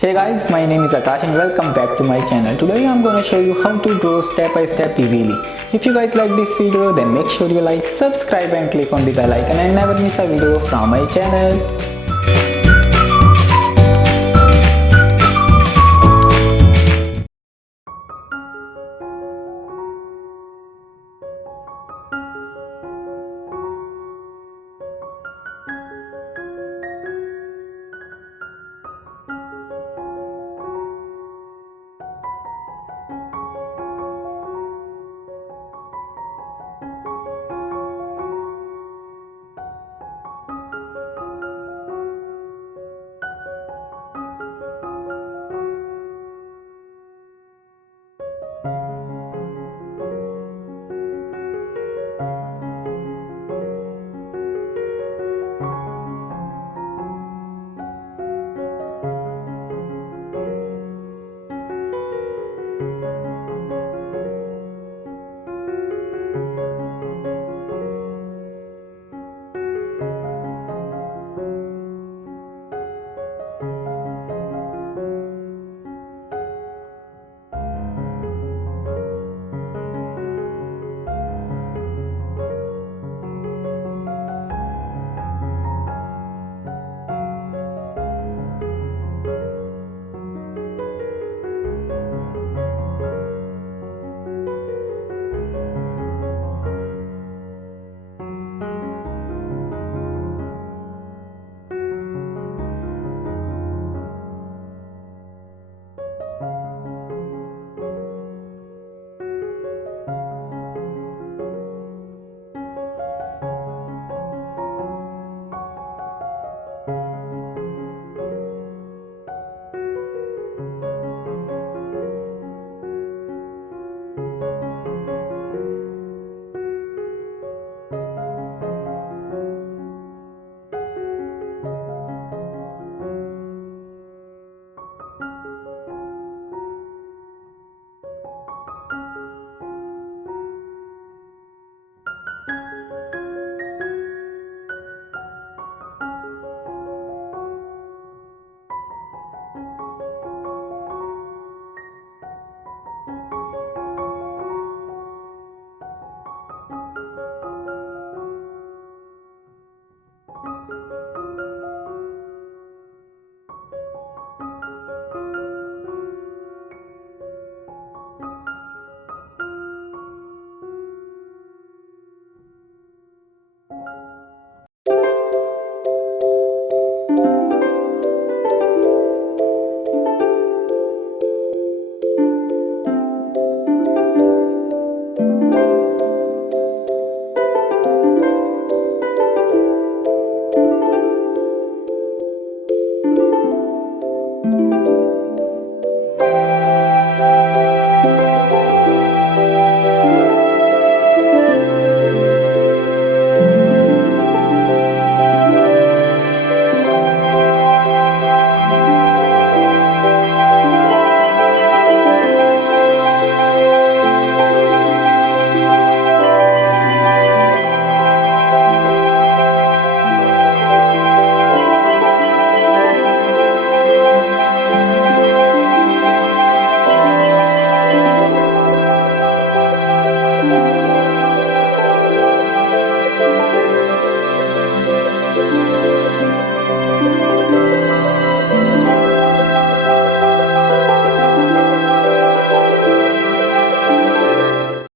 Hey guys, my name is Akash and welcome back to my channel. Today I'm gonna show you how to draw step by step easily. If you guys like this video, then make sure you like, subscribe and click on the bell icon and never miss a video from my channel.